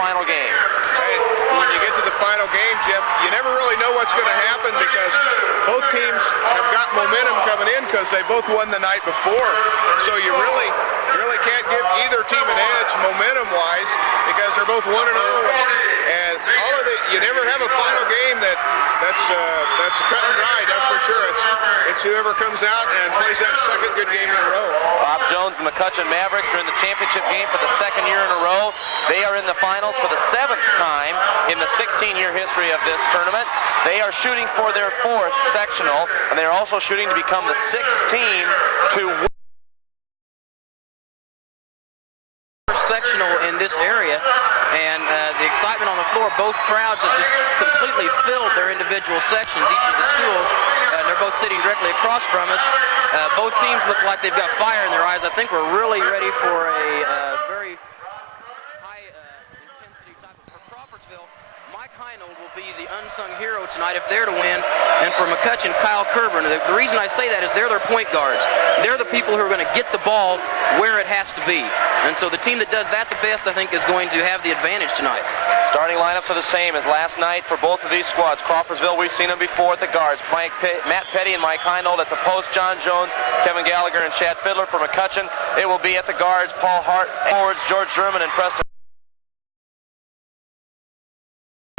final game. Hey, when you get to the final game, Jeff, you never really know what's going to happen because both teams have got momentum coming in because they both won the night before. So you really can't give either team an edge momentum-wise because they're both 1-0. And all of you never have a final game that's cut and dried. That's for sure. It's whoever comes out and plays that second good game in a row. Bob Jones and McCutcheon Mavericks are in the championship game for the second year in a row. They are in the finals for the 7th time in the 16-year history of this tournament. They are shooting for their 4th sectional, and they are also shooting to become the 6th team to win sectional in this area, and the excitement on the floor, both crowds have just completely filled their individual sections, each of the schools, and they're both sitting directly across from us. Both teams look like they've got fire in their eyes. I think we're really ready for a very high intensity type of, for Crawfordsville, Mike Heinold will be the unsung hero tonight if they're to win, and for McCutcheon, Kyle Kerber. The reason I say that is they're their point guards. They're the people who are going to get the ball where it has to be. And so the team that does that the best, I think, is going to have the advantage tonight. Starting lineups are the same as last night for both of these squads. Crawfordsville, we've seen them before at the guards. Matt Petty and Mike Heinold at the post. John Jones, Kevin Gallagher, and Chad Fiddler for McCutcheon. It will be at the guards. Paul Hart, forwards, George German, and Preston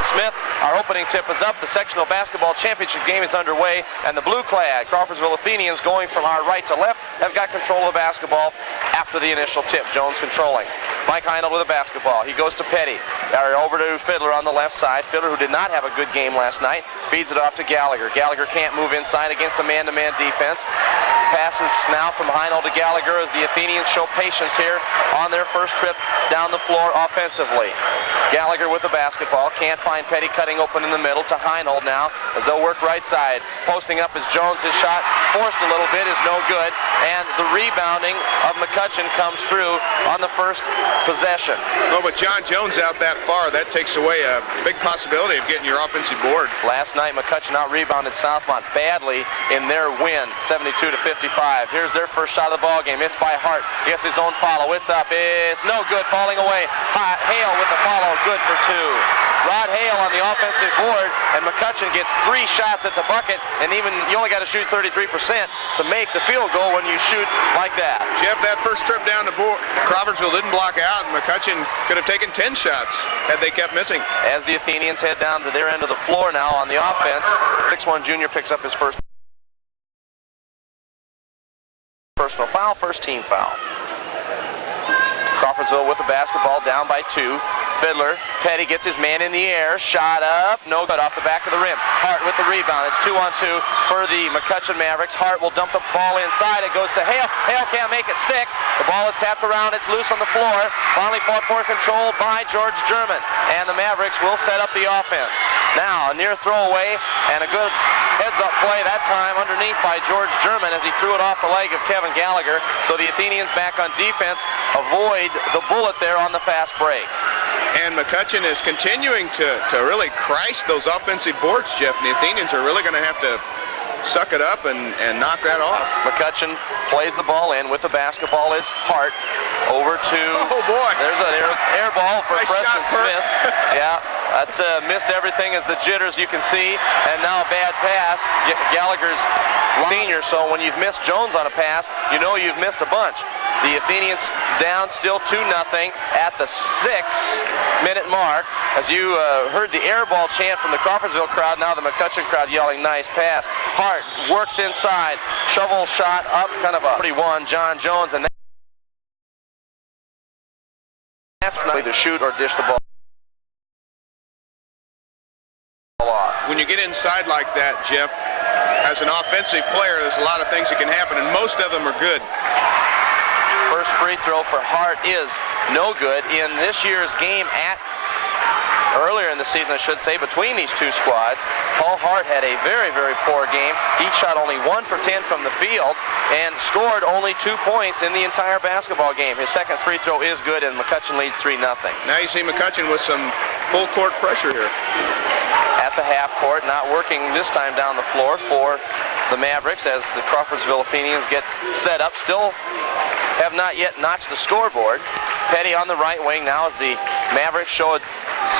Smith. Our opening tip is up. The sectional basketball championship game is underway, and the blue-clad Crawfordsville Athenians, going from our right to left, have got control of the basketball after the initial tip. Jones controlling. Mike Heinold with a basketball. He goes to Petty. Over to Fiddler on the left side. Fiddler, who did not have a good game last night, feeds it off to Gallagher. Gallagher can't move inside against a man-to-man defense. Passes now from Heinold to Gallagher as the Athenians show patience here on their first trip down the floor offensively. Gallagher with the basketball. Can't find Petty, cutting open in the middle to Heinold now as they'll work right side. Posting up is Jones. His shot forced a little bit, is no good. And the rebounding of McCutcheon comes through on the first possession. Well, with John Jones out that far, that takes away a big possibility of getting your offensive board. Last night, McCutcheon out-rebounded Southmont badly in their win, 72-55. Here's their first shot of the ball game. It's by Hart. Gets his own follow. It's up. It's no good. Falling away. Hale with the follow. Good for 2. Rod Hale on the offensive board, and McCutcheon gets 3 shots at the bucket, and even you only got to shoot 33% to make the field goal when you shoot like that. Jeff, that first trip down the board, Crawfordsville didn't block out, and McCutcheon could have taken 10 shots had they kept missing. As the Athenians head down to their end of the floor now on the offense, 6'1" junior picks up his first personal foul, first team foul. Crawfordsville with the basketball, down by 2. Fiddler, Petty gets his man in the air, shot up, no good, off the back of the rim. Hart with the rebound. It's 2-on-2 for the McCutcheon Mavericks. Hart will dump the ball inside. It goes to Hale. Hale can't make it stick. The ball is tapped around. It's loose on the floor. Finally fought for, controlled by George German. And the Mavericks will set up the offense. Now, a near throwaway and a good heads-up play that time underneath by George German as he threw it off the leg of Kevin Gallagher. So the Athenians back on defense avoid the bullet there on the fast break. And McCutcheon is continuing to really Christ those offensive boards, Jeff. And the Athenians are really going to have to suck it up and knock that off. McCutcheon plays the ball in with the basketball is Hart. Over to... Oh, boy. There's an air ball for nice Preston shot, Smith. Yeah, that's missed everything as the jitters you can see. And now a bad pass. Gallagher's senior, so when you've missed Jones on a pass, you know you've missed a bunch. The Athenians down still 2-0 at the 6-minute mark. As you heard the air ball chant from the Crawfordsville crowd, now the McCutcheon crowd yelling, nice pass. Hart works inside, shovel shot up, kind of a 31, John Jones, and that's not either shoot or dish the ball off. When you get inside like that, Jeff, as an offensive player, there's a lot of things that can happen, and most of them are good. First free throw for Hart is no good in this year's game earlier in the season, I should say, between these two squads. Paul Hart had a very, very poor game. He shot only 1 for 10 from the field and scored only 2 points in the entire basketball game. His second free throw is good, and McCutcheon leads 3-0. Now you see McCutcheon with some full court pressure here. At the half court, not working this time down the floor for the Mavericks as the Crawfordsville Athenians get set up. Still have not yet notched the scoreboard. Petty on the right wing now as the Mavericks show a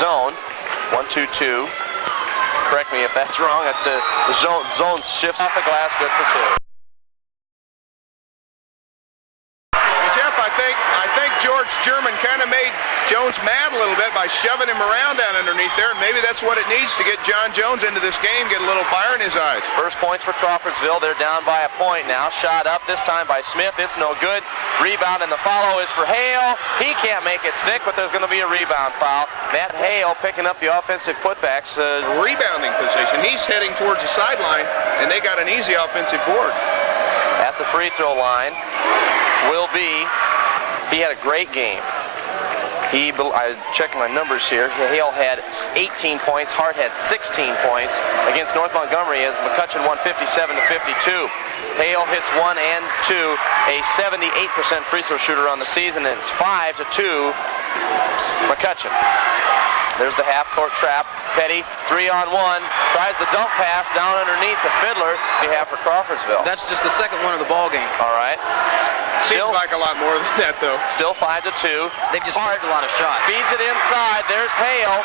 zone. 1-2-2. Correct me if that's wrong. The zone shifts off the glass. Good for 2. Jeff, I think George German kind of made Jones mad a little bit by shoving him around down underneath there, and maybe that's what it needs to get John Jones into this game, get a little fire in his eyes. First points for Crawfordsville. They're down by a point now. Shot up this time by Smith. It's no good. Rebound, and the follow is for Hale. He can't make it stick, but there's going to be a rebound foul. Matt Hale picking up the offensive putbacks. Rebounding position. He's heading towards the sideline, and they got an easy offensive board. At the free throw line will be, he had a great game. I checked my numbers here. Hale had 18 points. Hart had 16 points against North Montgomery as McCutcheon won 57-52. Hale hits 1 and 2, a 78% free throw shooter on the season, and it's 5-2 McCutcheon. There's the half-court trap. Petty, 3-on-1, tries the dump pass down underneath the Fiddler. We have for Crawfordsville. That's just the second one of the ball game. All right. Seems like a lot more than that, though. Still 5-2. They've just missed a lot of shots. Feeds it inside. There's Hale.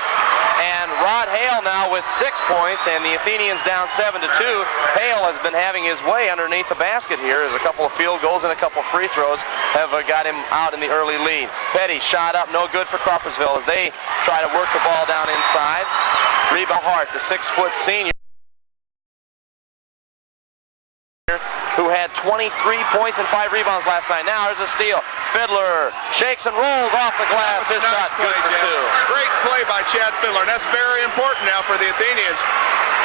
And Rod Hale now with 6 points, and the Athenians down 7-2. Hale has been having his way underneath the basket here as a couple of field goals and a couple of free throws have got him out in the early lead. Petty shot up, no good for Crawfordsville as they try to work the ball down inside. Rebound Hart, the 6-foot senior, who had 23 points and 5 rebounds last night. Now there's a steal. Fiddler shakes and rolls off the glass. His shot good for 2. Great play by Chad Fiddler, and that's very important now for the Athenians.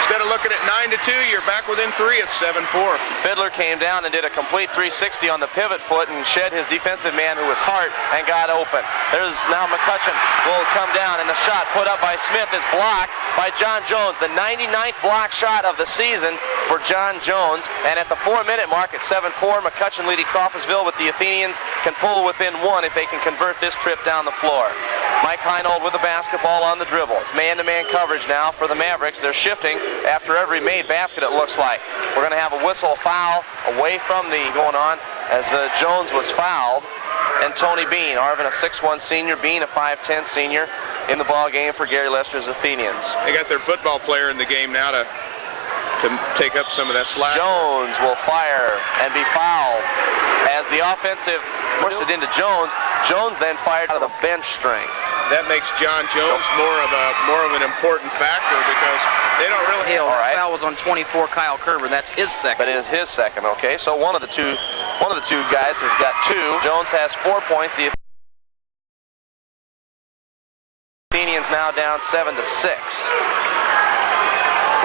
Instead of looking at 9-2, you're back within 3. It's 7-4. Fiddler came down and did a complete 360 on the pivot foot and shed his defensive man, who was Hart, and got open. There's now McCutcheon will come down, and the shot put up by Smith is blocked by John Jones. The 99th block shot of the season for John Jones. And at the 4-minute mark at 7-4, McCutcheon leading Crawfordsville, with the Athenians can pull within 1 if they can convert this trip down the floor. Mike Heinold with the basketball on the dribble. It's man-to-man coverage now for the Mavericks. They're shifting after every made basket, it looks like. We're going to have a whistle foul away from the going on as Jones was fouled. And Tony Bean, Arvin, a 6'1 senior, Bean, a 5'10 senior, in the ball game for Gary Lester's Athenians. They got their football player in the game now to take up some of that slack. Jones will fire and be fouled as the offensive pushed it into Jones. Jones then fired out of the bench strength. That makes John Jones more of an important factor because they don't really. Hale, foul was on 24, Kyle Kerber. That's his second. But it is his second. Okay, so one of the two guys has got 2. Jones has 4 points. The Athenians now down 7-6.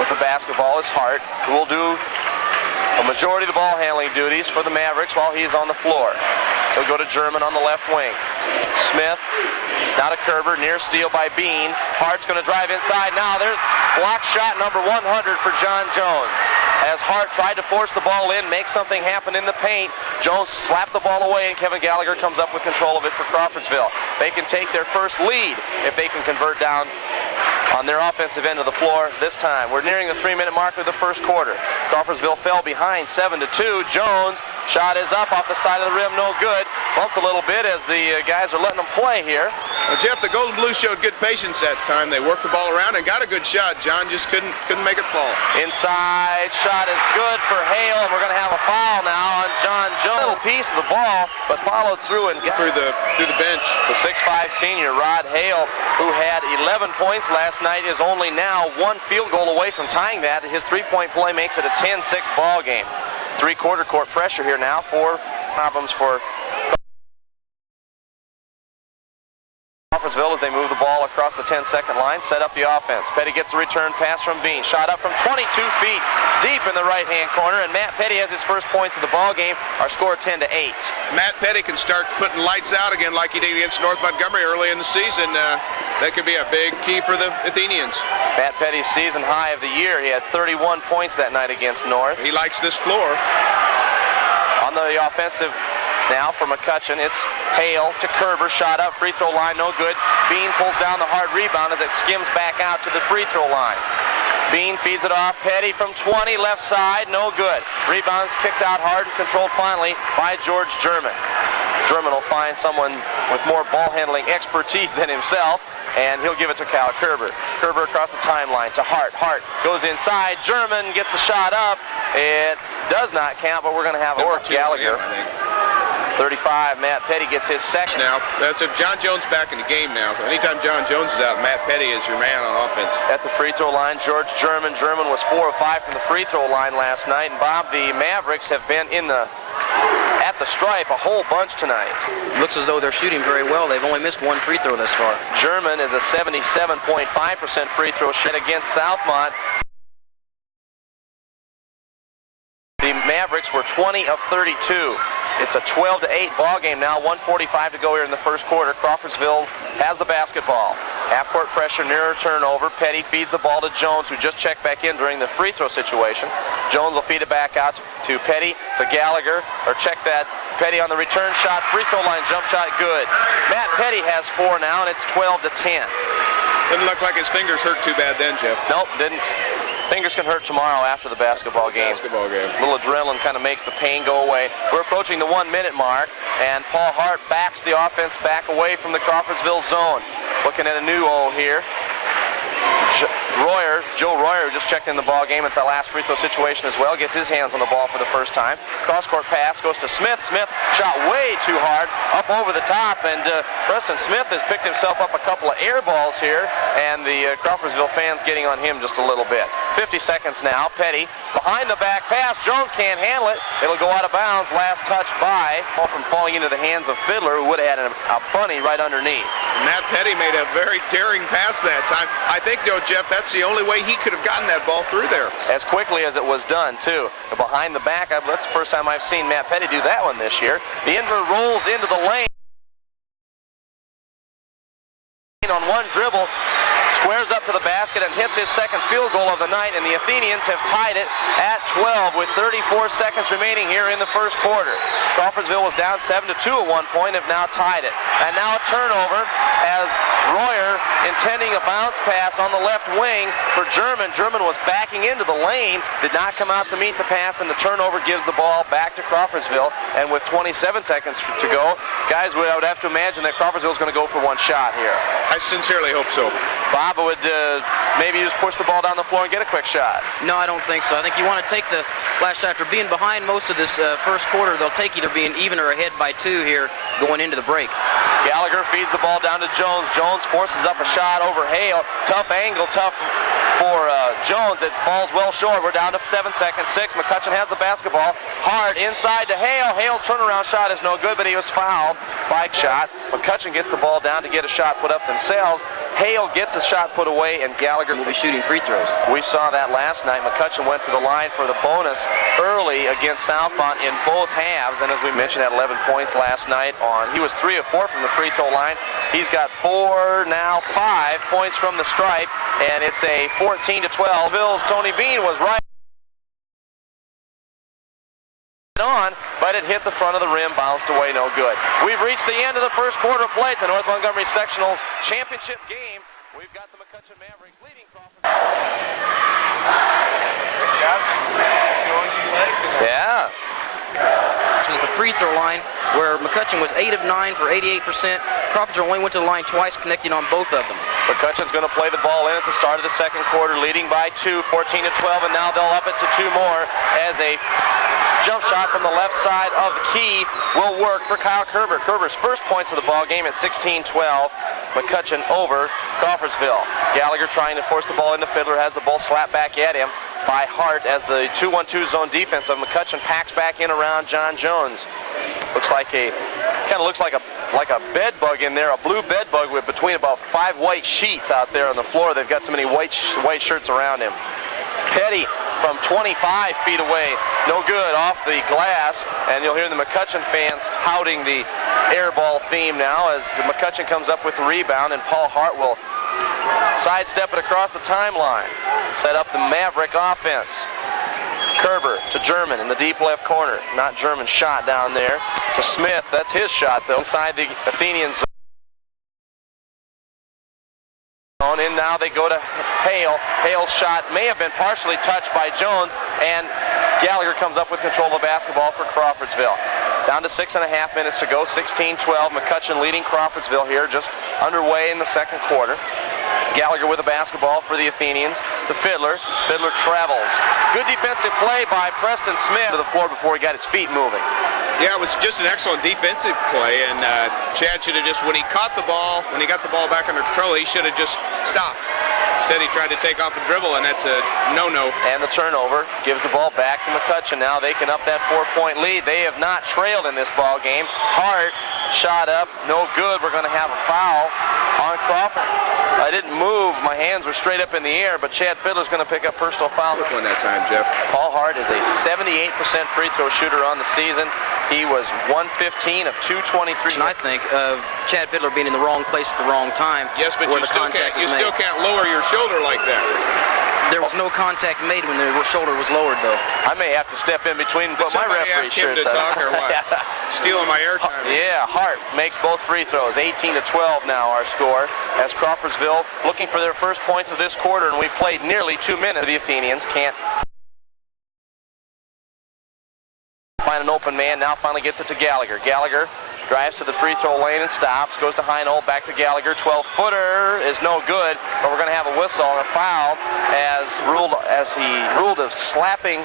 With the basketball is Hart, who will do a majority of the ball handling duties for the Mavericks while he's on the floor. He'll go to German on the left wing. Smith, now to Kerber, near steal by Bean. Hart's going to drive inside. Now there's block shot number 100 for John Jones. As Hart tried to force the ball in, make something happen in the paint, Jones slapped the ball away, and Kevin Gallagher comes up with control of it for Crawfordsville. They can take their first lead if they can convert down on their offensive end of the floor this time. We're nearing the 3-minute mark of the first quarter. Crawfordsville fell behind 7-2. Jones, shot is up off the side of the rim, no good. Bumped a little bit as the guys are letting them play here. Well, Jeff, the Golden Blues showed good patience that time. They worked the ball around and got a good shot. John just couldn't make it fall. Inside shot is good for Hale, and we're going to have a foul now on John Jones. Little piece of the ball, but followed through and got through the bench. The 6'5 senior Rod Hale, who had 11 points last night, is only now 1 field goal away from tying that. His 3-point play makes it a 10-6 ball game. 3-quarter court pressure here now. 4 problems for Crawfordsville as they move the ball across the 10-second line, set up the offense. Petty gets the return pass from Bean. Shot up from 22 feet deep in the right-hand corner, and Matt Petty has his first points of the ball game. Our score 10-8. Matt Petty can start putting lights out again like he did against North Montgomery early in the season. That could be a big key for the Athenians. Matt Petty's season high of the year. He had 31 points that night against North. He likes this floor. On the offensive now for McCutcheon, it's Hale to Kerber, shot up, free throw line, no good. Bean pulls down the hard rebound as it skims back out to the free throw line. Bean feeds it off, Petty from 20, left side, no good. Rebounds kicked out hard, controlled finally by George German. German will find someone with more ball handling expertise than himself. and he'll give it to Kyle Kerber. Kerber across the timeline to Hart. Hart goes inside. German gets the shot up. It does not count, but we're going to have Gallagher. 35, Matt Petty gets his second. Now, that's if John Jones back in the game now. So anytime John Jones is out, Matt Petty is your man on offense. At the free throw line, George German. German was 4 of 5 from the free throw line last night. And Bob, the Mavericks have been at the stripe a whole bunch tonight. Looks as though they're shooting very well. They've only missed one free throw thus far. German is a 77.5% free throw shot against Southmont. The Mavericks were 20 of 32. It's a 12-8 ball game now. 1:45 to go here in the first quarter. Crawfordsville has the basketball. Half-court pressure, nearer turnover. Petty feeds the ball to Jones, who just checked back in during the free throw situation. Jones will feed it back out to Petty, to Gallagher, or check that. Petty on the return shot, free throw line, jump shot, good. Matt Petty has 4 now, and it's 12-10. Didn't look like his fingers hurt too bad then, Jeff. Nope, didn't. Fingers can hurt tomorrow after the basketball game. A little adrenaline kind of makes the pain go away. We're approaching the 1-minute mark, and Paul Hart backs the offense back away from the Crawfordsville zone. Looking at a new O here. Joe Royer, just checked in the ball game at the last free throw situation as well, gets his hands on the ball for the first time. Cross-court pass goes to Smith. Smith shot way too hard, up over the top, and Preston Smith has picked himself up a couple of air balls here, and the Crawfordsville fans getting on him just a little bit. 50 seconds now. Petty behind the back pass. Jones can't handle it. It'll go out of bounds. Last touch by, ball from falling into the hands of Fiddler, who would have had a bunny right underneath. Matt Petty made a very daring pass that time. I think, though, Jeff, that's the only way he could have gotten that ball through there. As quickly as it was done, too. Behind the back, that's the first time I've seen Matt Petty do that one this year. The invert rolls into the lane on one dribble, squares up to the basket and hits his second field goal of the night, and the Athenians have tied it at 12 with 34 seconds remaining here in the first quarter. Crawfordsville was down 7-2 at one point, have now tied it. And now a turnover as Royer intending a bounce pass on the left wing for German. German was backing into the lane, did not come out to meet the pass, and the turnover gives the ball back to Crawfordsville. And with 27 seconds to go, guys, I would have to imagine that Crawfordsville is going to go for one shot here. I sincerely hope so. Bob would maybe just push the ball down the floor and get a quick shot. No, I don't think so. I think you want to take the last shot. After being behind most of this first quarter, they'll take either being even or ahead by 2 here going into the break. Gallagher feeds the ball down to Jones. Jones forces up a shot over Hale. Tough angle, tough for Jones. It falls well short. We're down to 7 seconds. 6. McCutcheon has the basketball. Hard inside to Hale. Hale's turnaround shot is no good, but he was fouled by shot. McCutcheon gets the ball down to get a shot put up themselves. Hale gets a shot put away, and Gallagher will be shooting free throws. We saw that last night. McCutcheon went to the line for the bonus early against Southmont in both halves, and as we mentioned, had 11 points last night he was 3 of 4 from the free throw line. He's got 4, now 5 points from the stripe, and it's a 14-12. Bill's Tony Bean was right on, but it hit the front of the rim, bounced away, no good. We've reached the end of the first quarter play at the North Montgomery Sectionals championship game. We've got the McCutcheon Mavericks leading Crawford. Yeah. This was the free throw line where McCutcheon was 8 of 9 for 88%. Crawfordville only went to the line twice, connecting on both of them. McCutcheon's going to play the ball in at the start of the second quarter, leading by 2, 14-12, and now they'll up it to 2 more as a jump shot from the left side of the key will work for Kyle Kerber. Kerber's first points of the ball game at 16-12. McCutcheon over Crawfordsville. Gallagher trying to force the ball into Fiddler, has the ball slapped back at him by Hart as the 2-1-2 zone defense of McCutcheon packs back in around John Jones. Looks like kind of looks like a bed bug in there, a blue bed bug with between about 5 white sheets out there on the floor. They've got so many white shirts around him. Petty from 25 feet away, no good, off the glass, and you'll hear the McCutcheon fans touting the air ball theme now as McCutcheon comes up with the rebound, and Paul Hart will sidestep it across the timeline, set up the Maverick offense. Kerber to German in the deep left corner. Not German's shot down there. To Smith, that's his shot though, inside the Athenian zone. And now they go to Hale. Hale's shot may have been partially touched by Jones, and Gallagher comes up with control of the basketball for Crawfordsville. Down to 6.5 minutes to go, 16-12. McCutcheon leading Crawfordsville here, just underway in the second quarter. Gallagher with the basketball for the Athenians to Fiddler. Fiddler travels. Good defensive play by Preston Smith to the floor before he got his feet moving. Yeah, it was just an excellent defensive play, and Chad should have just, when he got the ball back under control, he should have just stopped. Instead, he tried to take off a dribble, and that's a no-no. And the turnover gives the ball back to McCutcheon. Now they can up that 4-point lead. They have not trailed in this ball game. Hart shot up, no good. We're going to have a foul on Crawford. I didn't move. My hands were straight up in the air, but Chad Fiddler's going to pick up personal foul. Which one that time, Jeff? Paul Hart is a 78% free throw shooter on the season. He was 115 of 223. And I think of Chad Fiddler being in the wrong place at the wrong time. Yes, but you still can't lower your shoulder like that. There was no contact made when the shoulder was lowered, though. I may have to step in between, but my referee ask him to talk or what? Stealing my airtime. Yeah, Hart makes both free throws. 18-12 now our score, as Crawfordsville looking for their first points of this quarter, and we've played nearly 2 minutes. The Athenians can't find an open man. Now finally gets it to Gallagher. Gallagher drives to the free throw lane and stops. Goes to Heinold, back to Gallagher. 12-footer is no good, but we're going to have a whistle and a foul as he ruled of slapping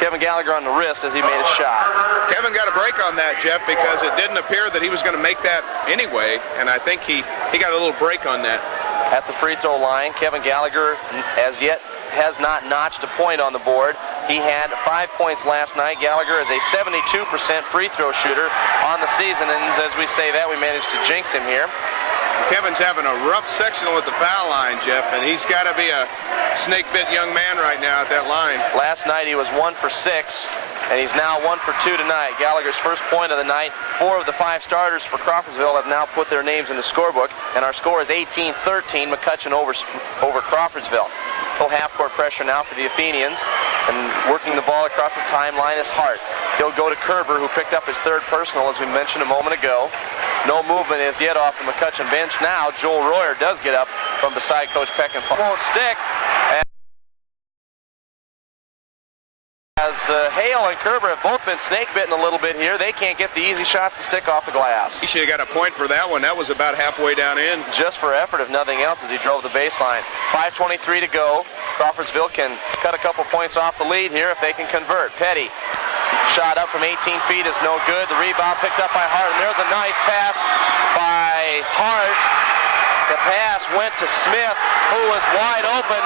Kevin Gallagher on the wrist as he made a shot. Kevin got a break on that, Jeff, because it didn't appear that he was going to make that anyway, and I think he got a little break on that. At the free throw line, Kevin Gallagher as yet has not notched a point on the board. He had 5 points last night. Gallagher is a 72% free throw shooter on the season, and as we say that, we managed to jinx him here. Kevin's having a rough sectional at the foul line, Jeff, and he's got to be a snake-bit young man right now at that line. Last night he was 1 for 6, and he's now 1 for 2 tonight. Gallagher's first point of the night. 4 of the 5 starters for Crawfordsville have now put their names in the scorebook, and our score is 18-13, McCutcheon over Crawfordsville. Full half-court pressure now for the Athenians, and working the ball across the timeline is Hart. He'll go to Kerber, who picked up his third personal, as we mentioned a moment ago. No movement is yet off the McCutcheon bench. Now Joel Royer does get up from beside Coach Peckinpah. Won't stick. As Hale and Kerber have both been snake-bitten a little bit here, they can't get the easy shots to stick off the glass. He should have got a point for that one. That was about halfway down in. Just for effort, if nothing else, as he drove the baseline. 5:23 to go. Crawfordsville can cut a couple points off the lead here if they can convert. Petty, shot up from 18 feet is no good. The rebound picked up by Hart, and there's a nice pass by Hart. The pass went to Smith, who was wide open.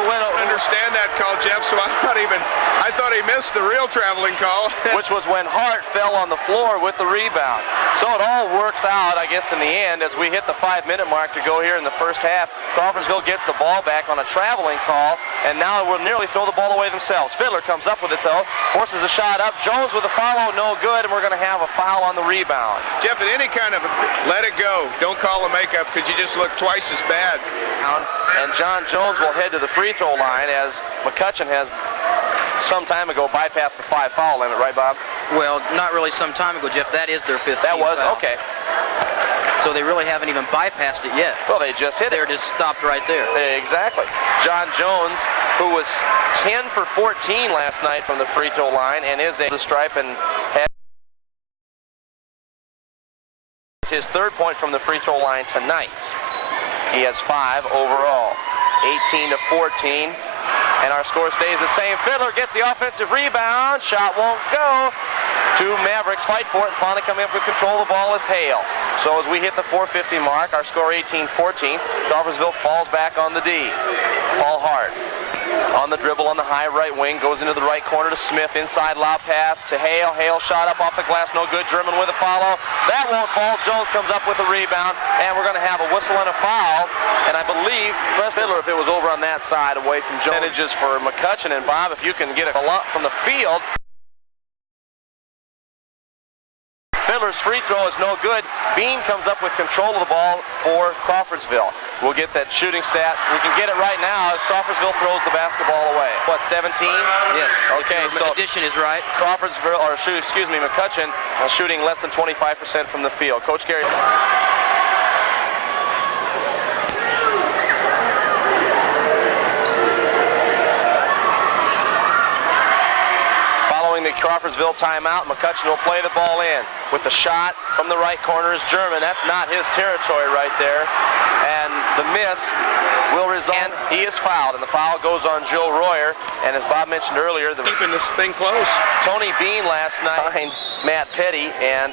I understand that call, Jeff, so I thought he missed the real traveling call. Which was when Hart fell on the floor with the rebound. So it all works out, I guess, in the end, as we hit the 5-minute mark to go here in the first half. Crawfordsville gets the ball back on a traveling call, and now we'll nearly throw the ball away themselves. Fiddler comes up with it, though, forces a shot up. Jones with a follow, no good, and we're going to have a foul on the rebound. Jeff, at any kind of let it go, don't call a makeup, because you just look twice as bad. And John Jones will head to the free throw line, as McCutcheon has some time ago bypassed the 5-foul limit, right, Bob? Well, not really some time ago, Jeff. That is their 5th That team was, foul. okay. So they really haven't even bypassed it yet. Well, they just hit it. They're just stopped right there. Exactly. John Jones, who was 10 for 14 last night from the free throw line, and is a stripe and has his 3rd point from the free throw line tonight. He has 5 overall. 18-14. And our score stays the same. Fiddler gets the offensive rebound. Shot won't go. 2 Mavericks fight for it and finally coming up with control of the ball is Hale. So as we hit the 4:50 mark, our score 18-14. Crawfordsville falls back on the D. Paul Hart on the dribble on the high right wing, goes into the right corner to Smith. Inside lob pass to Hale. Hale shot up off the glass, no good. German with a follow. That won't fall. Jones comes up with a rebound, and we're going to have a whistle and a foul. And I believe Fiddler, if it was over on that side, away from Jones. Advantages for McCutcheon, and Bob, if you can get a lump from the field. Fiddler's free throw is no good. Bean comes up with control of the ball for Crawfordsville. We'll get that shooting stat. We can get it right now as Crawfordsville throws the basketball away. What, 17? Yes. Okay, so addition is right. Crawfordsville, or McCutcheon, shooting less than 25% from the field. Coach Gary. Following the Crawfordsville timeout. McCutcheon will play the ball in. With the shot from the right corner is German. That's not his territory right there. And the miss will result. And he is fouled, and the foul goes on Joe Royer. And as Bob mentioned earlier, keeping this thing close. Tony Bean last night behind Matt Petty and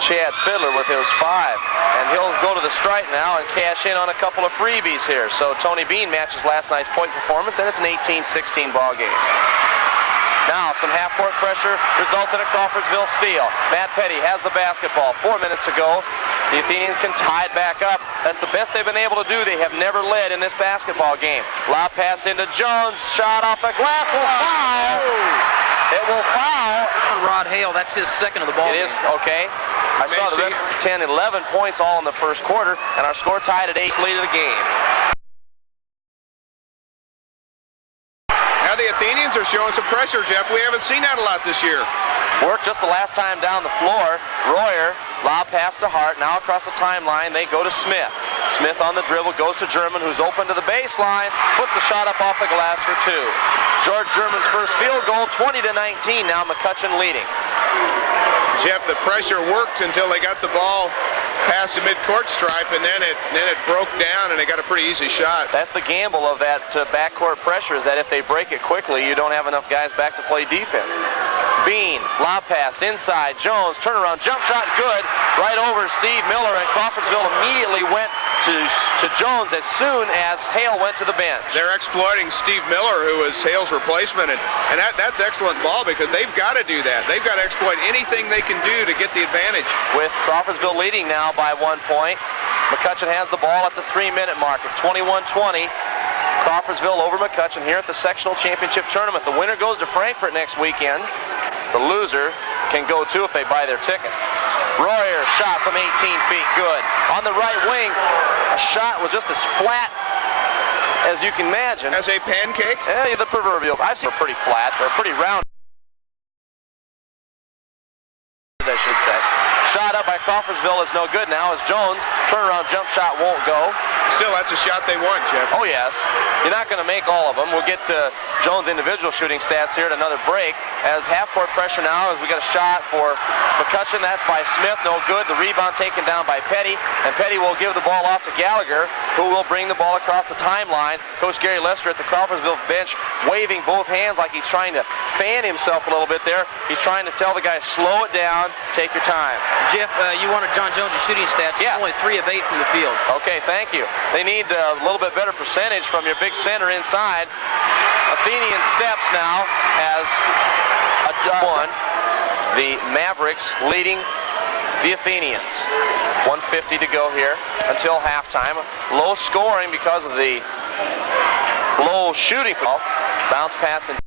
Chad Fiddler with his 5. And he'll go to the strike now and cash in on a couple of freebies here. So Tony Bean matches last night's point performance, and it's an 18-16 ball game. Now some half-court pressure results in a Crawfordsville steal. Matt Petty has the basketball. 4 minutes to go. The Athenians can tie it back up. That's the best they've been able to do. They have never led in this basketball game. Lob pass into Jones. Shot off the glass. Will foul. It will foul. Rod Hale, that's his second of the ball game. It is, okay. I saw the 10, 11 points all in the first quarter, and our score tied at 8 lead of the game. Now the Athenians are showing some pressure, Jeff. We haven't seen that a lot this year. Worked just the last time down the floor. Royer, lob pass to Hart. Now across the timeline, they go to Smith. Smith on the dribble, goes to German, who's open to the baseline. Puts the shot up off the glass for 2. George German's first field goal, 20-19. Now McCutcheon leading. Jeff, the pressure worked until they got the ball past the midcourt stripe, and then it broke down, and they got a pretty easy shot. That's the gamble of that backcourt pressure, is that if they break it quickly, you don't have enough guys back to play defense. Bean, lob pass inside. Jones, turnaround, jump shot, good. Right over Steve Miller, and Crawfordsville immediately went to Jones as soon as Hale went to the bench. They're exploiting Steve Miller, who is Hale's replacement, and that's excellent ball because they've got to do that. They've got to exploit anything they can do to get the advantage. With Crawfordsville leading now by 1 point, McCutcheon has the ball at the 3-minute mark. It's 21-20. Crawfordsville over McCutcheon here at the sectional championship tournament. The winner goes to Frankfurt next weekend. The loser can go too if they buy their ticket. Royer, shot from 18 feet, good. On the right wing, a shot was just as flat as you can imagine. As a pancake? Yeah, the proverbial. I've seen pretty flat, or pretty round, I should say. Shot up by Crawfordsville is no good now as Jones, turnaround jump shot won't go. Still, that's a shot they want, Jeff. Oh, yes. You're not going to make all of them. We'll get to Jones' individual shooting stats here at another break. As half-court pressure now, as we got a shot for McCutcheon. That's by Smith, no good. The rebound taken down by Petty, and Petty will give the ball off to Gallagher, who will bring the ball across the timeline. Coach Gary Lester at the Crawfordsville bench waving both hands like he's trying to fan himself a little bit there. He's trying to tell the guy, slow it down, take your time. Jeff, you wanted John Jones' shooting stats. Yes. He's only 3 of 8 from the field. Okay, thank you. They need a little bit better percentage from your big center inside. Athenian steps now as a 1. The Mavericks leading the Athenians. 1:50 to go here until halftime. Low scoring because of the low shooting. Bounce pass and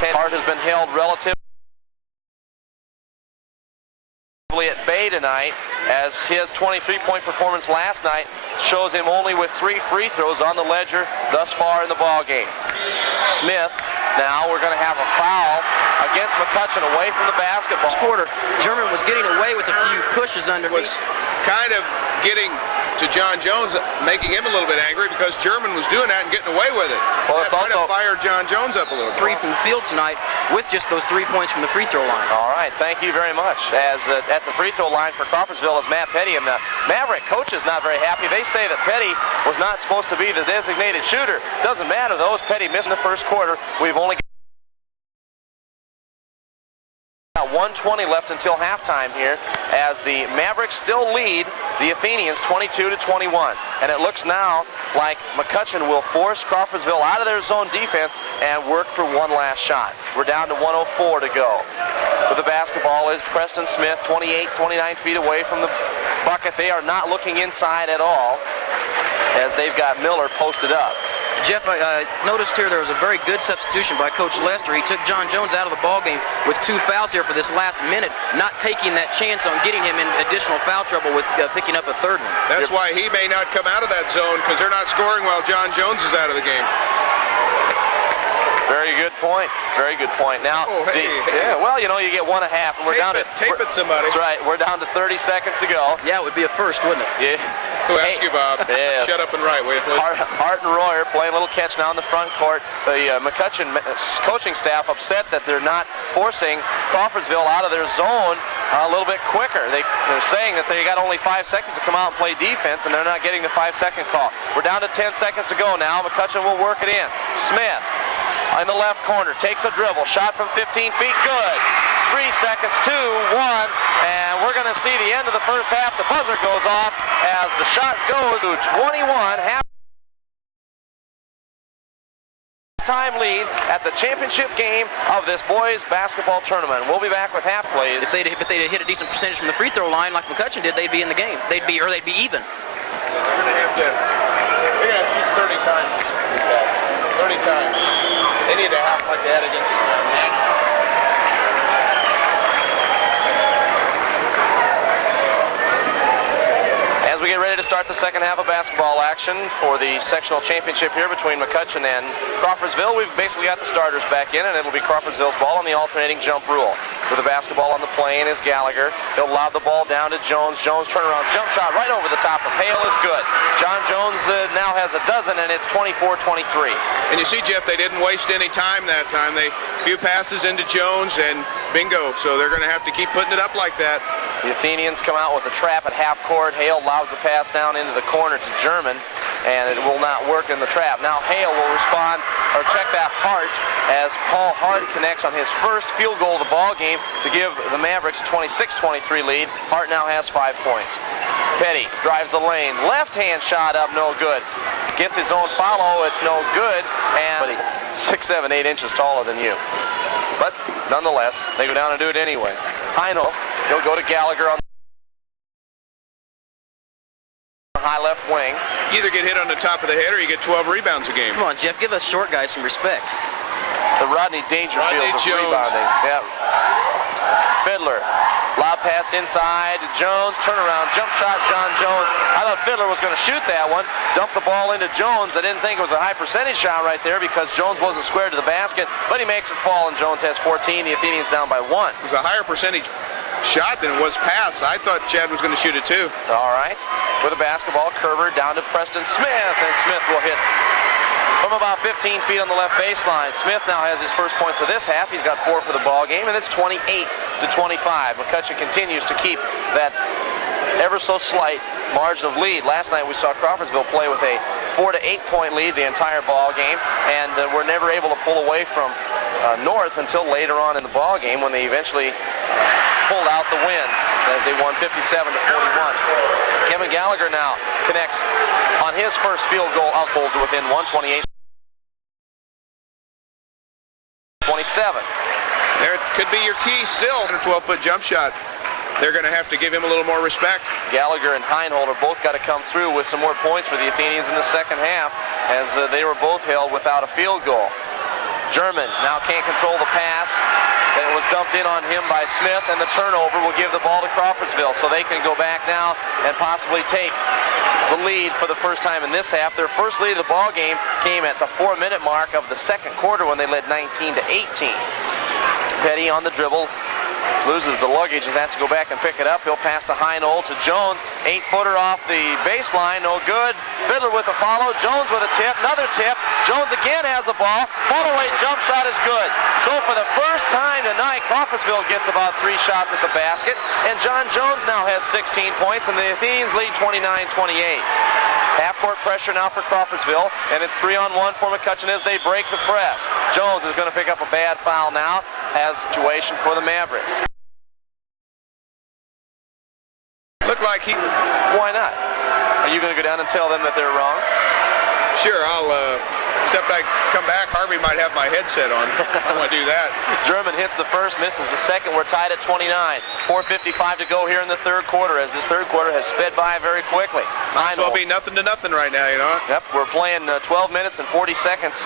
Hart has been held relatively at bay tonight, as his 23-point performance last night shows him only with 3 free throws on the ledger thus far in the ball game. Smith, now we're going to have a foul against McCutcheon away from the basketball. This quarter, German was getting away with a few pushes underneath. Was kind of getting to John Jones, making him a little bit angry because German was doing that and getting away with it. Well, it's that also fired John Jones up a little bit. 3 from the field tonight with just those 3 points from the free throw line. All right, thank you very much. As at the free throw line for Crawfordsville is Matt Petty, and the Maverick coach is not very happy. They say that Petty was not supposed to be the designated shooter. Doesn't matter though, as Petty missed in the first quarter. We've only got 1:20 left until halftime here, as the Mavericks still lead the Athenians 22-21. And it looks now like McCutcheon will force Crawfordsville out of their zone defense and work for one last shot. We're down to 1:04 to go. With the basketball is Preston Smith, 29 feet away from the bucket. They are not looking inside at all, as they've got Miller posted up. Jeff, I noticed here there was a very good substitution by Coach Lester. He took John Jones out of the ball game with 2 fouls here for this last minute, not taking that chance on getting him in additional foul trouble with picking up a 3rd one. That's why he may not come out of that zone, because they're not scoring while John Jones is out of the game. Very good point. Very good point. Now, yeah, well, you know, you get 1.5, and we're down to tape it, somebody. That's right. We're down to 30 seconds to go. Yeah, it would be a first, wouldn't it? Yeah. Who asked you, Bob? Yes. Shut up and write, will you, please? Hart and Royer playing a little catch now in the front court. The McCutcheon coaching staff upset that they're not forcing Crawfordsville out of their zone a little bit quicker. They're saying that they got only 5 seconds to come out and play defense, and they're not getting the 5-second call. We're down to 10 seconds to go now. McCutcheon will work it in. Smith in the left corner takes a dribble. Shot from 15 feet. Good. 3 seconds, 2, 1, and we're going to see the end of the first half. The buzzer goes off as the shot goes to 21. Half-time lead at the championship game of this boys basketball tournament. We'll be back with half plays. If they'd hit a decent percentage from the free throw line like McCutcheon did, they'd be in the game. They'd be even. So they're going to have to shoot 30 times. 30 times. They need a half like they had against National. As we get ready to start the second half of basketball action for the sectional championship here between McCutcheon and Crawfordsville, we've basically got the starters back in, and it'll be Crawfordsville's ball on the alternating jump rule. With the basketball on the plane is Gallagher. He'll lob the ball down to Jones. Jones turnaround jump shot right over the top of Hale is good. John Jones now has a dozen, and it's 24-23. And you see, Jeff, they didn't waste any time that time. They few passes into Jones, and bingo. So they're going to have to keep putting it up like that. The Athenians come out with a trap at half court. Hale lobs the pass down into the corner to German, and it will not work in the trap. Now Hale will respond, or check that Hart, as Paul Hart connects on his first field goal of the ball game to give the Mavericks a 26-23 lead. Hart now has 5 points. Petty drives the lane. Left-hand shot up, no good. Gets his own follow, it's no good. And 6, 7, 8 inches taller than you. But nonetheless, they go down and do it anyway. Heinel, he'll go to Gallagher on the high left wing. You either get hit on the top of the head or you get 12 rebounds a game. Come on, Jeff, give us short guys some respect. The Rodney Dangerfield of Jones. rebounding. Yeah. Fiddler. Lob pass inside. Jones. Turnaround. Jump shot. John Jones. I thought Fiddler was going to shoot that one. Dumped the ball into Jones. I didn't think it was a high percentage shot right there because Jones wasn't squared to the basket. But he makes it fall, and Jones has 14. The Athenians down by 1. It was a higher percentage shot than it was pass. I thought Chad was going to shoot it too. All right. With a basketball, Kerber down to Preston Smith, and Smith will hit from about 15 feet on the left baseline. Smith now has his first points of this half. He's got 4 for the ball game, and it's 28-25. McCutcheon continues to keep that ever so slight margin of lead. Last night we saw Crawfordsville play with a 4 to 8 point lead the entire ball game, and were never able to pull away from North until later on in the ball game when they eventually pulled out the win as they won 57 to 41. Kevin Gallagher now connects on his first field goal, out goals to within 128. 27. There could be your key still. A 12-foot jump shot. They're going to have to give him a little more respect. Gallagher and Heinholder both got to come through with some more points for the Athenians in the second half, as they were both held without a field goal. German now can't control the pass. It was dumped in on him by Smith, and the turnover will give the ball to Crawfordsville, so they can go back now and possibly take the lead for the first time in this half. Their first lead of the ball game came at the 4-minute mark of the second quarter when they led 19 to 18. Petty on the dribble, loses the luggage and has to go back and pick it up. He'll pass to Heinold to Jones. 8-footer off the baseline, no good. Fiddler with the follow. Jones with a tip, another tip. Jones again has the ball. Fall-away jump shot is good. So for the first time tonight, Crawfordsville gets about 3 shots at the basket, and John Jones now has 16 points, and the Athenians lead 29-28. Half-court pressure now for Crawfordsville, and it's 3-on-1 for McCutcheon as they break the press. Jones is going to pick up a bad foul now, as situation for the Mavericks. Looked like he... Why not? Are you going to go down and tell them that they're wrong? Sure, except I come back, Harvey might have my headset on. I don't want to do that. German hits the first, misses the second. We're tied at 29. 4:55 to go here in the third quarter, as this third quarter has sped by very quickly. Might as well be nothing to nothing right now, you know? Yep, we're playing 12 minutes and 40 seconds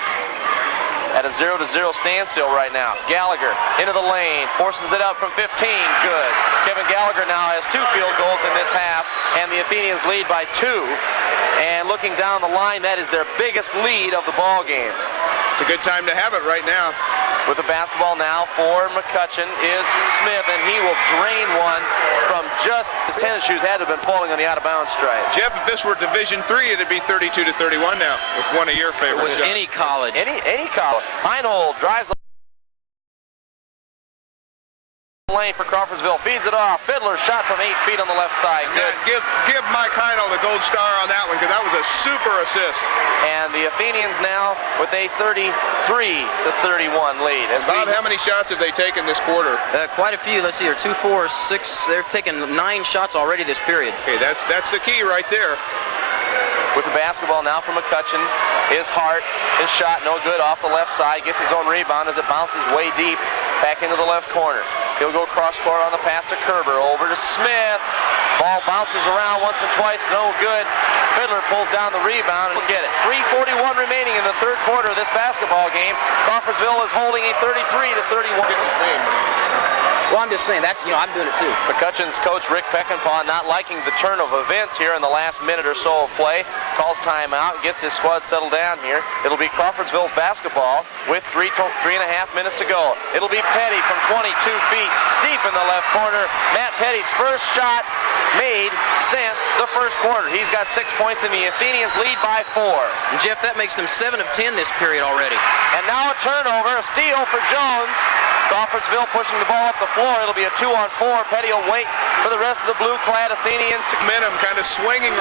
at a 0-0 standstill right now. Gallagher into the lane, forces it up from 15, good. Kevin Gallagher now has 2 field goals in this half, and the Athenians lead by 2. And looking down the line, that is their biggest lead of the ball game. So a good time to have it right now. With the basketball now for McCutcheon is Smith, and he will drain one from just his tennis shoes had to have been falling on the out-of-bounds stripe. Jeff, if this were Division III, it'd be 32-31 now with one of your favorites. With any college. Any college. Heinold drives the lane for Crawfordsville, feeds it off. Fiddler shot from 8 feet on the left side. Good. Give Mike Heinold a gold star on that one because that was a super assist. And the Athenians now with a 33-31 lead. Bob, how many shots have they taken this quarter? Quite a few. Let's see here, 2, 4, 6. They've taken 9 shots already this period. Okay, that's the key right there. With the basketball now for McCutcheon is Hart. His shot no good off the left side. Gets his own rebound as it bounces way deep back into the left corner. He'll go cross court on the pass to Kerber. Over to Smith. Ball bounces around once and twice. No good. Fiddler pulls down the rebound and will get it. 3:41 remaining in the third quarter of this basketball game. Crawfordsville is holding a 33-31. Gets his name. Well, I'm just saying, that's, I'm doing it too. McCutcheon's coach, Rick Peckinpah, not liking the turn of events here in the last minute or so of play. Calls timeout, gets his squad settled down here. It'll be Crawfordsville's basketball with 3.5 minutes to go. It'll be Petty from 22 feet deep in the left corner. Matt Petty's first shot made since the first quarter. He's got 6 points and the Athenians lead by 4. And Jeff, that makes them 7 of 10 this period already. And now a turnover, a steal for Jones. Crawfordsville pushing the ball up the floor. It'll be a 2-on-4. Petty will wait for the rest of the blue-clad Athenians to momentum kind of swinging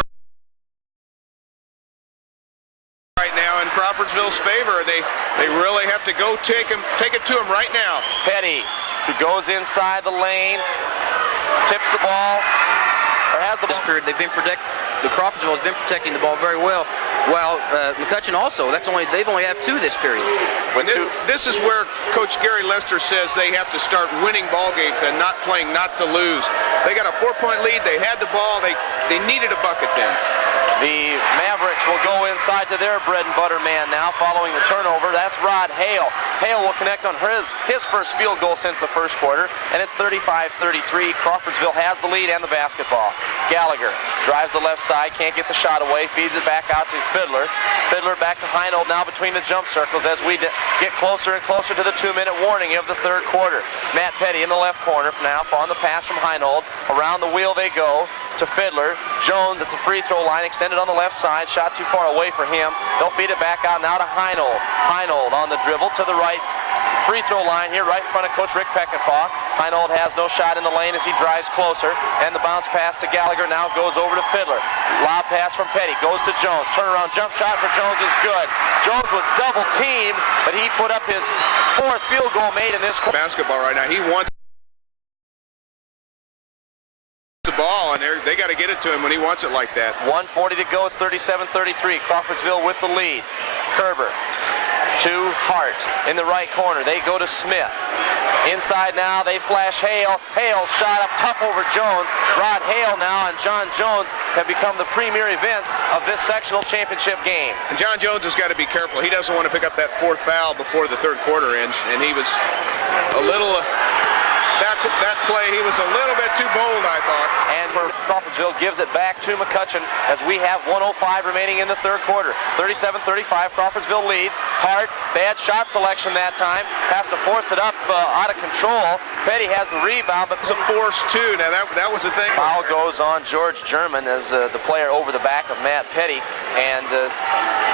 right now in Crawfordsville's favor. They really have to go take it to him right now. Petty, who goes inside the lane, tips the ball, or has the this period. They've been Crawfordsville has been protecting the ball very well. While McCutcheon also, they've only have 2 this period. This is where Coach Gary Lester says they have to start winning ball games and not playing not to lose. They got a 4-point lead. They had the ball. They needed a bucket then. The Mavericks will go inside to their bread and butter man now following the turnover. That's Rod Hale. Hale will connect on his first field goal since the first quarter, and it's 35-33. Crawfordsville has the lead and the basketball. Gallagher drives the left side, can't get the shot away, feeds it back out to Fiddler. Fiddler back to Heinold now between the jump circles as we get closer and closer to the 2-minute warning of the third quarter. Matt Petty in the left corner now on the pass from Heinold. Around the wheel they go to Fiddler. Jones at the free throw line, extended on the left side, shot too far away for him. They'll feed it back out now to Heinold. Heinold on the dribble to the right free throw line here, right in front of Coach Rick Peckinpah. Heinold has no shot in the lane as he drives closer, and the bounce pass to Gallagher now goes over to Fiddler. Lob pass from Petty, goes to Jones. Turnaround jump shot for Jones is good. Jones was double teamed, but he put up his 4th field goal made in this quarter. Basketball right now. He wants the ball, and they got to get it to him when he wants it like that. 1:40 to go. It's 37-33. Crawfordsville with the lead. Kerber to Hart in the right corner. They go to Smith. Inside now, they flash Hale. Hale shot up tough over Jones. Rod Hale now and John Jones have become the premier events of this sectional championship game. And John Jones has got to be careful. He doesn't want to pick up that 4th foul before the third quarter ends, and he was a little... That play, he was a little bit too bold, I thought. And for Crawfordsville gives it back to McCutcheon as we have 1:05 remaining in the third quarter. 37-35, Crawfordsville leads. Hart, bad shot selection that time. Has to force it up out of control. Petty has the rebound, but it's a force too. Now that was the thing. Foul goes on George German as the player over the back of Matt Petty. And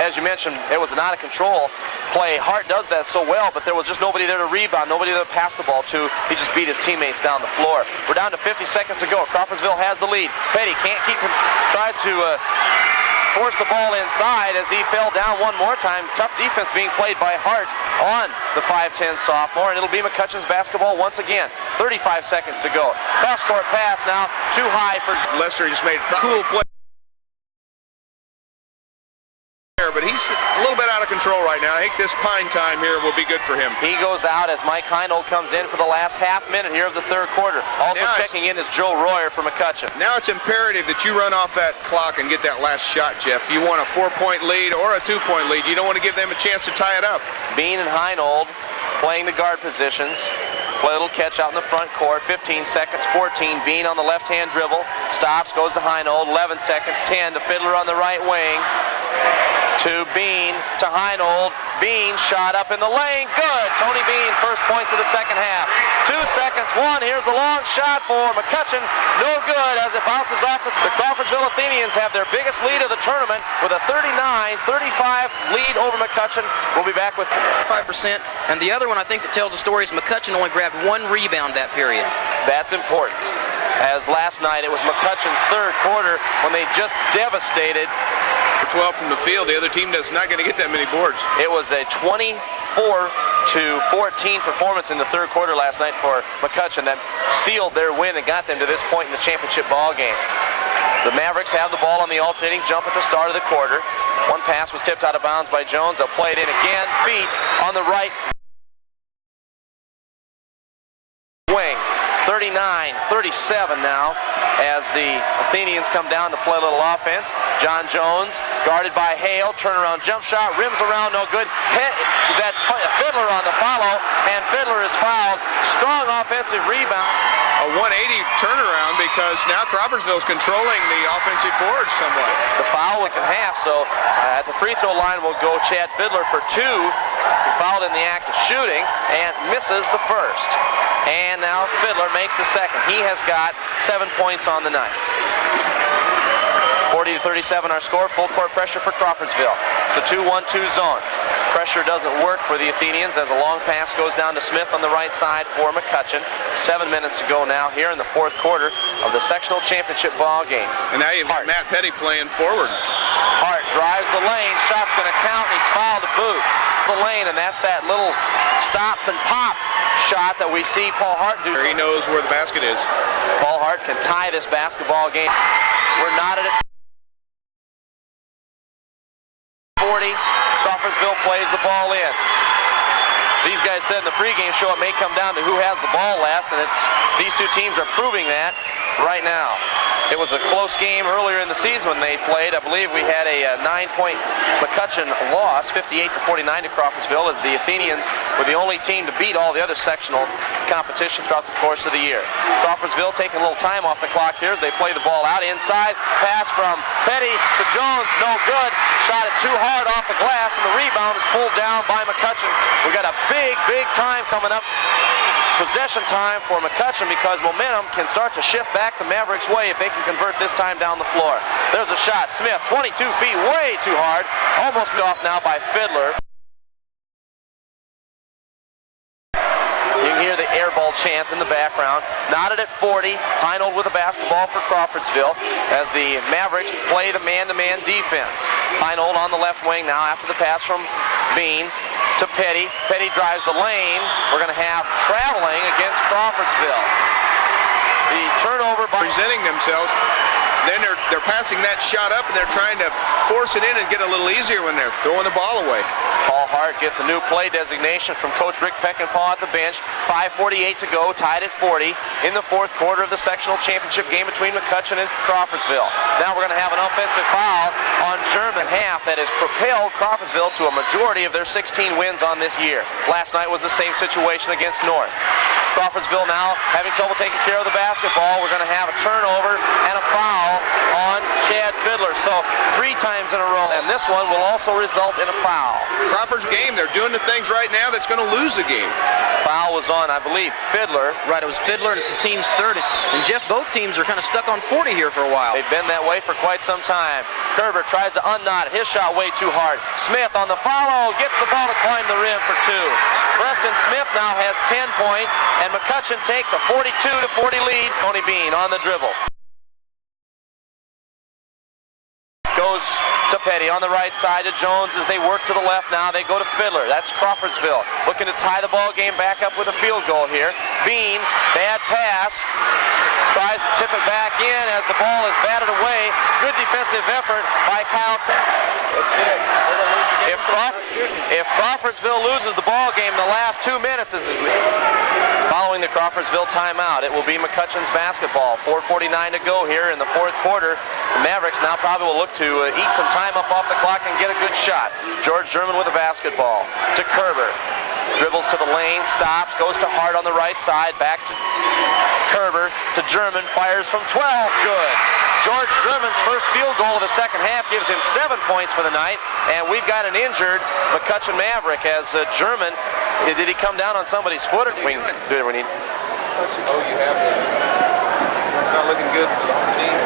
as you mentioned, it was an out of control play. Hart does that so well, but there was just nobody there to rebound, nobody there to pass the ball to. He just beat his teammates down the floor. We're down to 50 seconds to go. Crawfordsville has the lead. Petty can't keep him, tries to force the ball inside as he fell down one more time. Tough defense being played by Hart on the 5'10 sophomore, and it'll be McCutcheon's basketball once again. 35 seconds to go. Cross-court pass now, too high for Lester. Just made a cool play. But he's a little bit out of control right now. I think this pine time here will be good for him. He goes out as Mike Heinold comes in for the last half minute here of the third quarter. Also checking in is Joe Royer for McCutcheon. Now it's imperative that you run off that clock and get that last shot, Jeff. You want a 4-point lead or a 2-point lead. You don't want to give them a chance to tie it up. Bean and Heinold playing the guard positions. Play a little catch out in the front court. 15 seconds, 14. Bean on the left-hand dribble. Stops, goes to Heinold. 11 seconds, 10 to Fiddler on the right wing. To Bean, to Heinold. Bean shot up in the lane. Good. Tony Bean, first points of the second half. 2 seconds. One. Here's the long shot for McCutcheon. No good as it bounces off. The Crawfordsville Athenians have their biggest lead of the tournament with a 39-35 lead over McCutcheon. We'll be back with 5%. And the other one I think that tells the story is McCutcheon only grabbed 1 rebound that period. That's important. As last night it was McCutcheon's third quarter when they just devastated. 12 from the field. The other team is not going to get that many boards. It was a 24-14 performance in the third quarter last night for McCutcheon that sealed their win and got them to this point in the championship ball game. The Mavericks have the ball on the alternating jump at the start of the quarter. One pass was tipped out of bounds by Jones. They'll play it in again. Feet on the right wing. 39-37 now as the Athenians come down to play a little offense. John Jones guarded by Hale. Turnaround jump shot. Rims around. No good. That Fiddler on the follow, and Fiddler is fouled. Strong offensive rebound. A 180 turnaround because now Crawfordsville's controlling the offensive boards somewhat. The foul in half, so at the free throw line will go Chad Fiddler for 2. He fouled in the act of shooting and misses the first. And now Fiddler makes the second. He has got 7 points on the night. 40-37 our score. Full court pressure for Crawfordsville. It's a 2-1-2 zone. Pressure doesn't work for the Athenians as a long pass goes down to Smith on the right side for McCutcheon. 7 minutes to go now here in the fourth quarter of the sectional championship ball game. And now you've got Matt Petty playing forward. Hart drives the lane. Shot's going to count, and he's fouled to boot. The lane, and that's that little stop and pop shot that we see Paul Hart do. He knows where the basket is. Paul Hart can tie this basketball game. We're knotted at 40. Crawfordsville plays the ball in. These guys said in the pregame show it may come down to who has the ball last, and these two teams are proving that right now. It was a close game earlier in the season when they played. I believe we had a 9-point McCutcheon loss, 58-49 to Crawfordsville, as the Athenians were the only team to beat all the other sectional competition throughout the course of the year. Crawfordsville taking a little time off the clock here as they play the ball out inside. Pass from Petty to Jones, no good. Shot it too hard off the glass, and the rebound is pulled down by McCutcheon. We got a big time coming up. Possession time for McCutcheon because momentum can start to shift back the Mavericks' way if they can convert this time down the floor. There's a shot. Smith, 22 feet, way too hard. Almost off now by Fiddler. You can hear the air ball chants in the background. Knotted at 40. Heinold with a basketball for Crawfordsville as the Mavericks play the man-to-man defense. Heinold on the left wing now after the pass from Bean to Petty. Petty drives the lane. We're going to have traveling against Crawfordsville. The turnover by Presenting themselves. Then they're passing that shot up, and they're trying to force it in and get a little easier when they're throwing the ball away. Paul Hart gets a new play designation from Coach Rick Peckinpah at the bench. 5:48 to go, tied at 40 in the fourth quarter of the sectional championship game between McCutcheon and Crawfordsville. Now we're going to have an offensive foul on German half that has propelled Crawfordsville to a majority of their 16 wins on this year. Last night was the same situation against North. Crawfordsville now having trouble taking care of the basketball. We're going to have a turnover and a foul on Chad Fiddler. So 3 times in a row, and this one will also result in a foul. Crawford's game, they're doing the things right now that's going to lose the game. Foul was on, I believe, Fiddler. Right, it was Fiddler, and it's the team's third. And Jeff, both teams are kind of stuck on 40 here for a while. They've been that way for quite some time. Kerber tries to unknot it. His shot way too hard. Smith on the follow, gets the ball to climb the rim for 2. Preston Smith now has 10 points, and McCutcheon takes a 42-40 lead. Tony Bean on the dribble. Goes to Petty on the right side to Jones as they work to the left now. They go to Fiddler. That's Crawfordsville looking to tie the ball game back up with a field goal here. Bean, bad pass. Tries to tip it back in as the ball is batted away. Good defensive effort by Kyle. That's it. If Crawfordsville loses the ball game in the last 2 minutes, following the Crawfordsville timeout, it will be McCutcheon's basketball. 4:49 to go here in the fourth quarter. The Mavericks now probably will look to eat some time up off the clock and get a good shot. George German with a basketball to Kerber. Dribbles to the lane, stops, goes to Hart on the right side, back to Kerber to German, fires from 12, good. George German's first field goal of the second half gives him 7 points for the night, and we've got an injured McCutcheon Maverick as German. Did he come down on somebody's foot? Or we can do whatever we need. Oh, you have it. It's not looking good for the home team.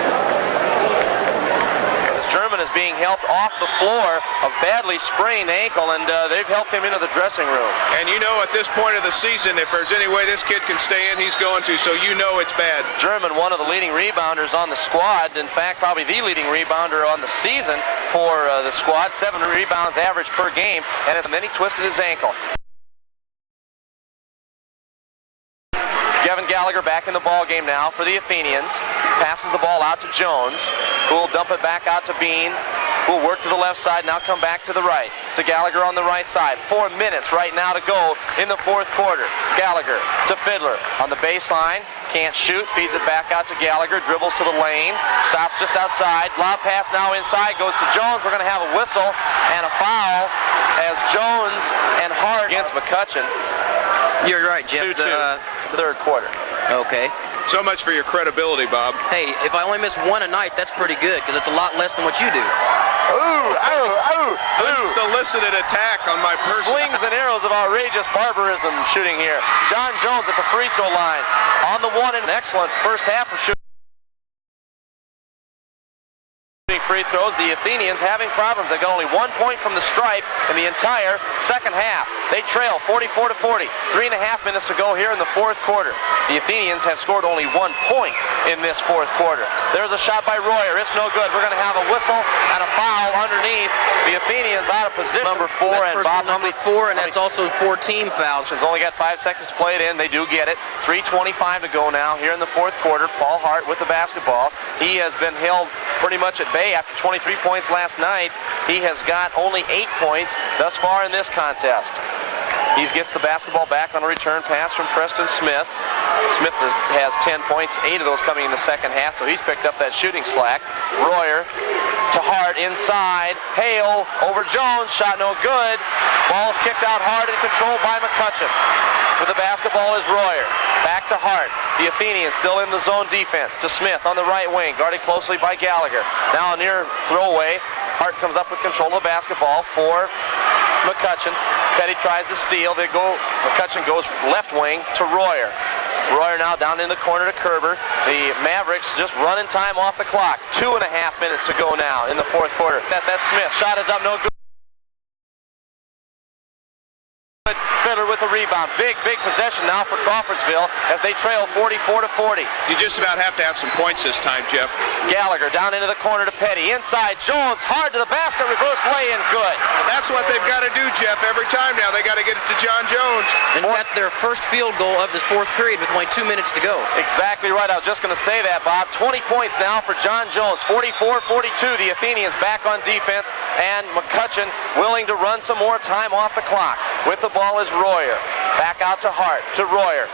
As German is being helped off the floor, a badly sprained ankle, and they've helped him into the dressing room. And you know, at this point of the season, if there's any way this kid can stay in, he's going to, so you know it's bad. German, one of the leading rebounders on the squad, in fact, probably the leading rebounder on the season for the squad, 7 rebounds average per game, and then he twisted his ankle. Kevin Gallagher back in the ball game now for the Athenians. Passes the ball out to Jones, who will dump it back out to Bean, who will work to the left side, now come back to the right. To Gallagher on the right side. 4 minutes right now to go in the fourth quarter. Gallagher to Fiddler on the baseline. Can't shoot, feeds it back out to Gallagher, dribbles to the lane, stops just outside. Lob pass now inside, goes to Jones. We're going to have a whistle and a foul as Jones and Hart against McCutcheon. You're right, Jeff. 2-2, third quarter. Okay. So much for your credibility, Bob. Hey, if I only miss one a night, that's pretty good, because it's a lot less than what you do. Unsolicited attack on my person. Slings and arrows of outrageous barbarism shooting here. John Jones at the free throw line. On the one, and an excellent first half of shooting free throws. The Athenians having problems. They got only 1 point from the stripe in the entire second half. They trail 44-40. 3.5 minutes to go here in the fourth quarter. The Athenians have scored only 1 point in this fourth quarter. There's a shot by Royer. It's no good. We're going to have a whistle and a foul underneath. The Athenians out of position. Number 4 That's and Bob number 4, and that's also 4 team fouls. He's only got 5 seconds played in. They do get it. 3:25 to go now here in the fourth quarter. Paul Hart with the basketball. He has been held pretty much at bay after 23 points last night. He has got only 8 points thus far in this contest. He gets the basketball back on a return pass from Preston Smith. Smith has 10 points, 8 of those coming in the second half, so he's picked up that shooting slack. Royer to Hart inside. Hale over Jones, shot no good. Ball is kicked out hard and controlled by McCutcheon. With the basketball is Royer. Back to Hart. The Athenians still in the zone defense. To Smith on the right wing, guarded closely by Gallagher. Now a near throwaway. Hart comes up with control of the basketball for McCutcheon. Petty tries to steal. McCutcheon goes left wing to Royer. Royer now down in the corner to Kerber. The Mavericks just running time off the clock. 2.5 minutes to go now in the fourth quarter. That's Smith. Shot is up, no good. Fiddler with the rebound. Big possession now for Crawfordsville as they trail 44-40. You just about have to have some points this time, Jeff. Gallagher down into the corner to Petty. Inside, Jones, hard to the basket, reverse lay-in, good. And that's what they've got to do, Jeff. Every time now they got to get it to John Jones. And that's their first field goal of this fourth period with only 2 minutes to go. Exactly right. I was just going to say that, Bob. 20 points now for John Jones. 44-42. The Athenians back on defense, and McCutcheon willing to run some more time off the clock. With the ball is Royer. Back out to Hart, to Royer.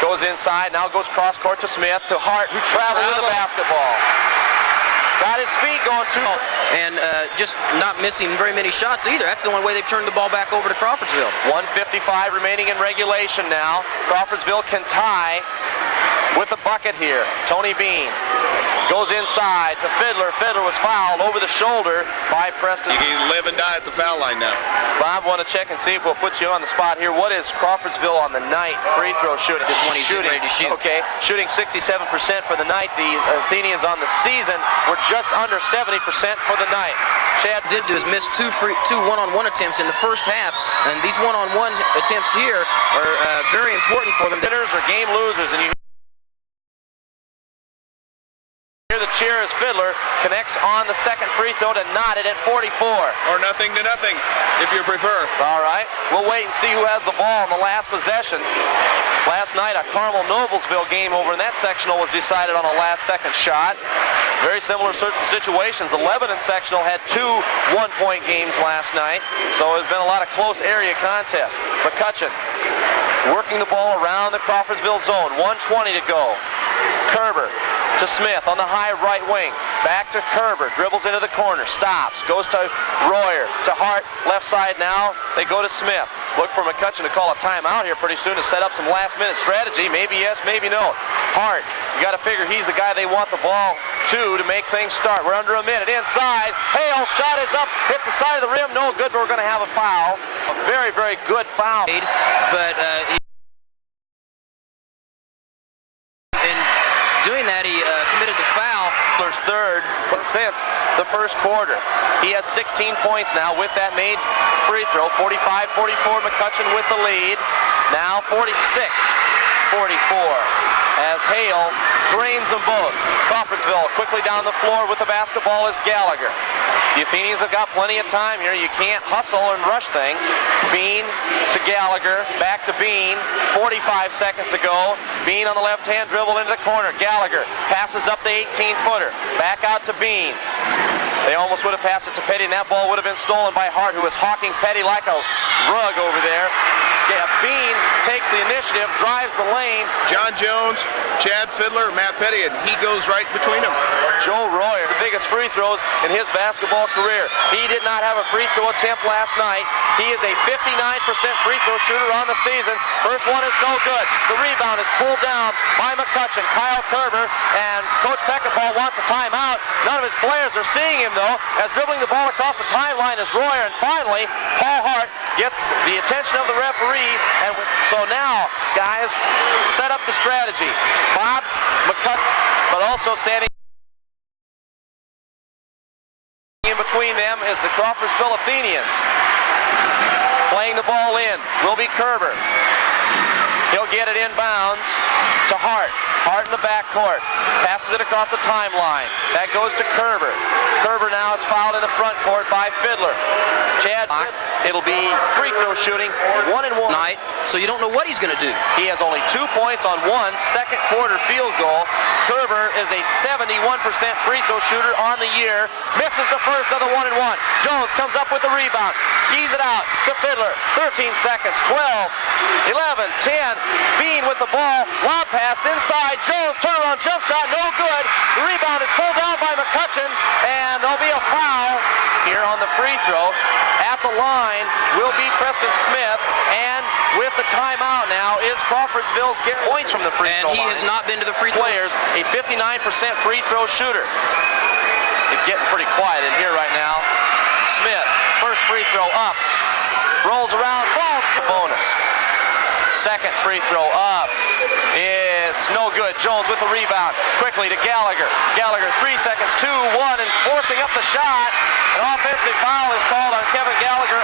Goes inside, now goes cross court to Smith, to Hart, who traveled with the basketball. Got his feet going too. And just not missing very many shots either. That's the only way they've turned the ball back over to Crawfordsville. 1:55 remaining in regulation now. Crawfordsville can tie with the bucket here. Tony Bean goes inside to Fiddler. Fiddler was fouled over the shoulder by Preston. You can live and die at the foul line now. Bob, want to check and see if we'll put you on the spot here. What is Crawfordsville on the night free throw shooting? This one he's ready to shoot. Okay, shooting 67% for the night. The Athenians on the season were just under 70% for the night. Chad did do is miss two one-on-one attempts in the first half, and these one-on-one attempts here are very important for them. Winners or game losers, and you hear the cheer as Fiddler connects on the second free throw to knot it at 44. Or nothing to nothing, if you prefer. All right, we'll wait and see who has the ball in the last possession. Last night, a Carmel-Noblesville game over in that sectional was decided on a last-second shot. Very similar sorts of situations. The Lebanon sectional had 2 one-point games last night, so there's been a lot of close area contests. McCutcheon working the ball around the Crawfordsville zone. 1:20 to go. Kerber to Smith on the high right wing. Back to Kerber, dribbles into the corner, stops, goes to Royer, to Hart, left side now. They go to Smith. Look for McCutcheon to call a timeout here pretty soon to set up some last-minute strategy. Maybe yes, maybe no. Hart, you got to figure he's the guy they want the ball 2 to make things start. We're under a minute. Inside, Hale, shot is up, hits the side of the rim, no good, but we're going to have a foul. A very, very good foul. But in doing that, he committed the foul. Fuller's third, but since the first quarter. He has 16 points now with that made free throw. 45-44, McCutcheon with the lead. Now 46-44 as Hale drains them both. Crawfordsville quickly down the floor with the basketball is Gallagher. The Athenians have got plenty of time here. You can't hustle and rush things. Bean to Gallagher, back to Bean. 45 seconds to go. Bean on the left-hand dribble into the corner. Gallagher passes up the 18-footer. Back out to Bean. They almost would have passed it to Petty, and that ball would have been stolen by Hart, who was hawking Petty like a rug over there. Yeah, Bean takes the initiative, drives the lane. John Jones, Chad Fiddler, Matt Petty, and he goes right between them. Joe Royer, the biggest free throws in his basketball career. He did not have a free throw attempt last night. He is a 59% free throw shooter on the season. First one is no good. The rebound is pulled down by McCutcheon. Kyle Kerber, and Coach Peckinpah wants a timeout. None of his players are seeing him, though, as dribbling the ball across the timeline is Royer. And finally, Paul Hart gets the attention of the referee. And so now, guys, set up the strategy. Bob, McCutcheon, but also standing in between them is the Crawfordsville Athenians. Playing the ball in will be Kerber. He'll get it inbounds to Hart. Hart in the backcourt. Passes it across the timeline. That goes to Kerber. Kerber now is fouled in the front court by Fiddler. Chad, it'll be free throw shooting, 1-1 Night, so you don't know what he's going to do. He has only 2 points on one second quarter field goal. Kerber is a 71% free throw shooter on the year. Misses the first of the 1-1. Jones comes up with the rebound. Keys it out to Fiddler. 13 seconds. 12, 11, 10. Bean with the ball. Lob pass inside. Jones turnaround jump shot. No good. The rebound is pulled down by McCutcheon. And there'll be a foul here on the free throw. At the line will be Preston Smith. And with the timeout now is Crawfordsville's get points from the free throw line. And he has not been to the free throw. Players, a 59% free throw shooter. It's getting pretty quiet in here right now. Smith, first free throw up. Rolls around, falls to bonus. Second free throw up. It's no good. Jones with the rebound. Quickly to Gallagher. Gallagher, 3 seconds, 2, 1, and forcing up the shot. An offensive foul is called on Kevin Gallagher.